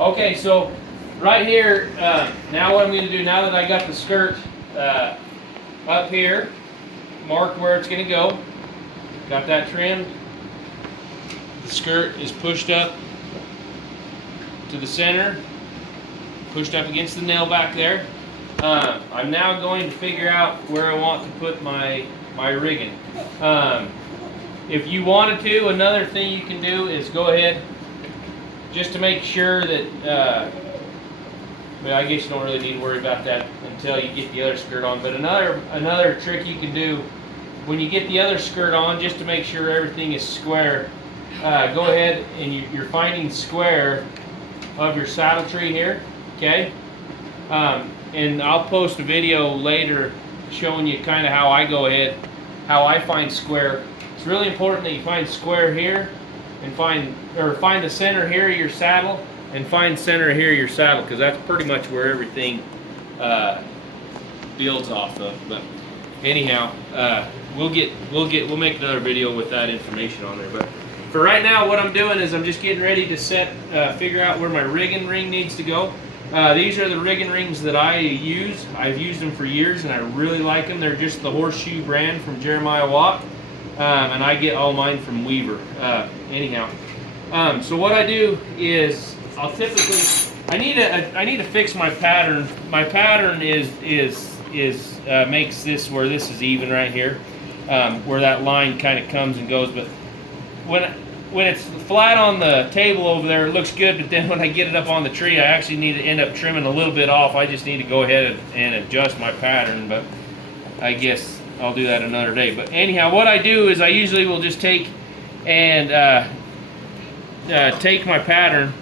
Okay, so right here, now what I'm going to do, now that I got the skirt up here, marked where it's going to go, got that trimmed, the skirt is pushed up to the center, pushed up against the nail back there. I'm now going to figure out where I want to put my rigging. If you wanted to, another thing you can do is go ahead, just to make sure that, well, I guess you don't really need to worry about that until you get the other skirt on. But another trick you can do when you get the other skirt on, just to make sure everything is square, go ahead and you're finding square of your saddle tree here, okay? And I'll post a video later showing you kind of how I go ahead, how I find square. It's really important that you find square here and find the center here of your saddle and find center here of your saddle, because that's pretty much where everything builds off of. But anyhow, we'll make another video with that information on there. But for right now, what I'm doing is I'm just getting ready to figure out where my rigging ring needs to go. These are the rigging rings that I use. I've used them for years and I really like them. They're just the Horseshoe brand from Jeremiah Watt, and I get all mine from Weaver. Anyhow, so what I do is I'll typically I need to fix my pattern. My pattern makes this where this is even right here, where that line kind of comes and goes. But when it's flat on the table over there, it looks good, but then when I get it up on the tree, I actually need to end up trimming a little bit off. I just need to go ahead and adjust my pattern, but I guess I'll do that another day. But anyhow, what I do is I usually will just take and take my pattern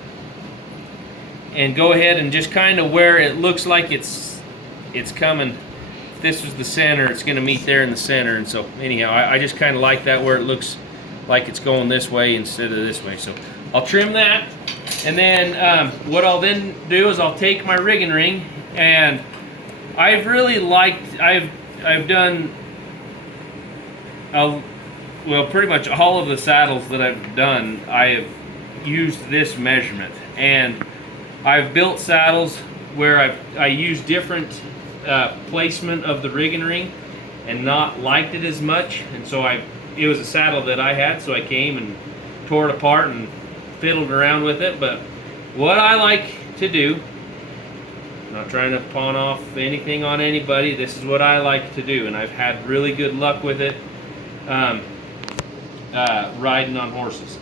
and go ahead and just kind of where it looks like it's coming. If this was the center, it's going to meet there in the center. And so anyhow, I just kind of like that where it looks like it's going this way instead of this way. So I'll trim that, and then what I'll then do is I'll take my rigging ring, and I've really liked, I've done, well, pretty much all of the saddles that I've done, I have used this measurement. And I've built saddles where I use different placement of the rigging ring and not liked it as much, and so it was a saddle that I had, so I came and tore it apart and fiddled around with it. But what I like to do, not trying to pawn off anything on anybody, this is what I like to do, and I've had really good luck with it riding on horses.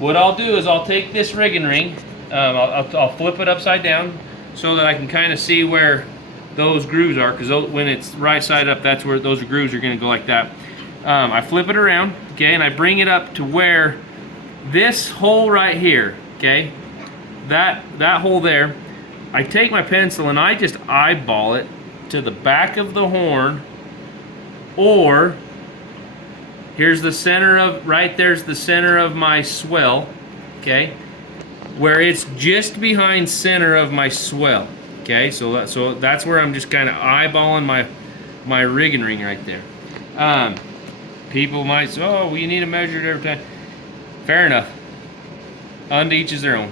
What I'll do is I'll take this rigging ring, I'll flip it upside down so that I can kind of see where those grooves are, because when it's right side up, that's where those grooves are going to go like that. I flip it around, okay, and I bring it up to where this hole right here, okay, that hole there, I take my pencil and I just eyeball it to the back of the horn, or here's the center of, right there's the center of my swell, okay, where it's just behind center of my swell, okay, so that's where I'm just kind of eyeballing my rigging ring right there. People might say, oh, well, you need to measure it every time. Fair enough. Unto each is their own.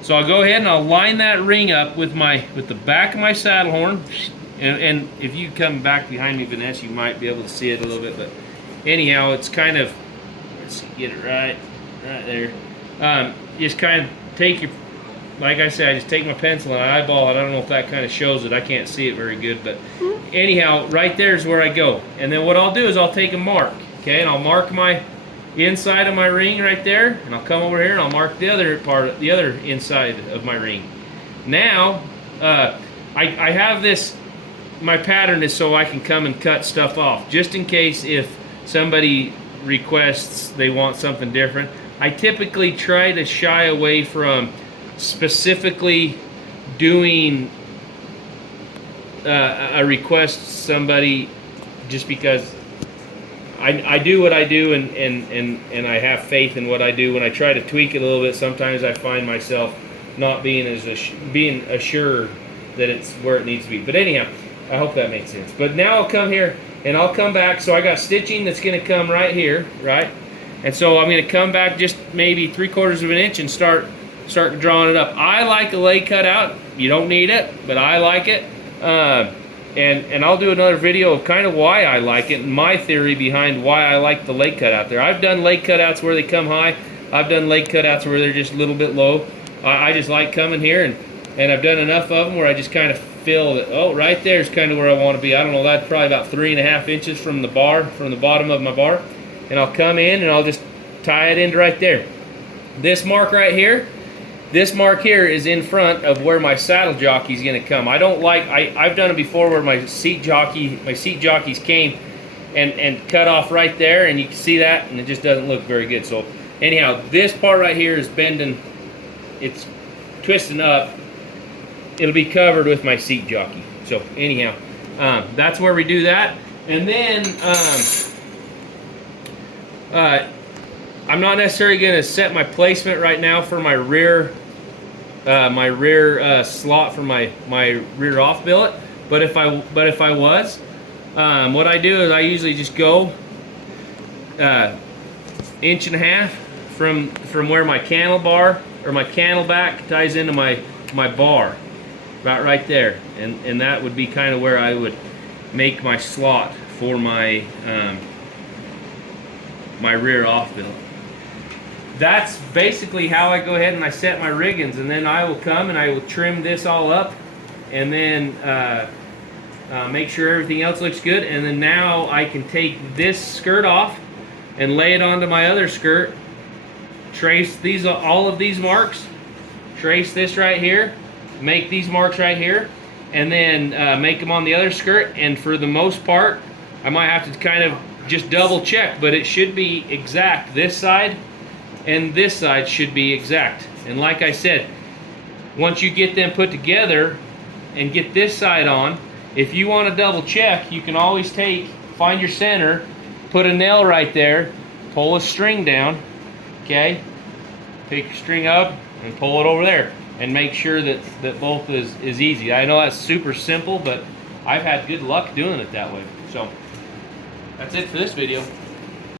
So I'll go ahead and I'll line that ring up with the back of my saddle horn. And if you come back behind me, Vanessa, you might be able to see it a little bit. But anyhow, it's kind of, let's see, get it right there. Just kind of take your, like I said, I just take my pencil and I eyeball it. I don't know if that kind of shows it. I can't see it very good, but anyhow, right there is where I go. And then what I'll do is I'll take a mark, okay, and I'll mark my inside of my ring right there, and I'll come over here and I'll mark the other part, the other inside of my ring. Now, I have this, my pattern is so I can come and cut stuff off, just in case if somebody requests they want something different. I typically try to shy away from specifically doing a request somebody, just because I do what I do, and I have faith in what I do. When I try to tweak it a little bit, sometimes I find myself not being assured that it's where it needs to be. But anyhow, I hope that makes sense. But now I'll come here and I'll come back. So I got stitching that's going to come right here, right? And so I'm going to come back just maybe 3/4 of an inch and start drawing it up. I like a lay cutout. You don't need it, but I like it. And I'll do another video of kind of why I like it and my theory behind why I like the lay cutout there. I've done lay cutouts where they come high. I've done lay cutouts where they're just a little bit low. I just like coming here, and I've done enough of them where I just kind of feel that, oh, right there is kind of where I want to be. I don't know, that's probably about 3.5 inches from the bar, from the bottom of my bar. And I'll come in and I'll just tie it into right there. This mark right here, this mark here is in front of where my saddle jockey is going to come. I don't like, I've done it before where my seat jockeys came and cut off right there, and you can see that, and it just doesn't look very good. So anyhow, this part right here is bending, it's twisting up. It'll be covered with my seat jockey. So anyhow, that's where we do that. And then I'm not necessarily going to set my placement right now for my rear slot for my rear off billet. But if I was, what I do is I usually just go 1.5 inches from where my cantle bar or my cantle back ties into my bar, about right there, and that would be kind of where I would make my slot for my my rear off billet. That's basically how I go ahead and I set my riggings, and then I will come and I will trim this all up, and then make sure everything else looks good, and then now I can take this skirt off and lay it onto my other skirt, trace these, all of these marks, trace this right here, make these marks right here, and then make them on the other skirt. And for the most part, I might have to kind of just double check, but it should be exact. This side and this side should be exact. And like I said, once you get them put together and get this side on, if you want to double check, you can always find your center, put a nail right there, pull a string down, okay? Pick your string up and pull it over there, and make sure that both is easy. I know that's super simple, but I've had good luck doing it that way. So that's it for this video.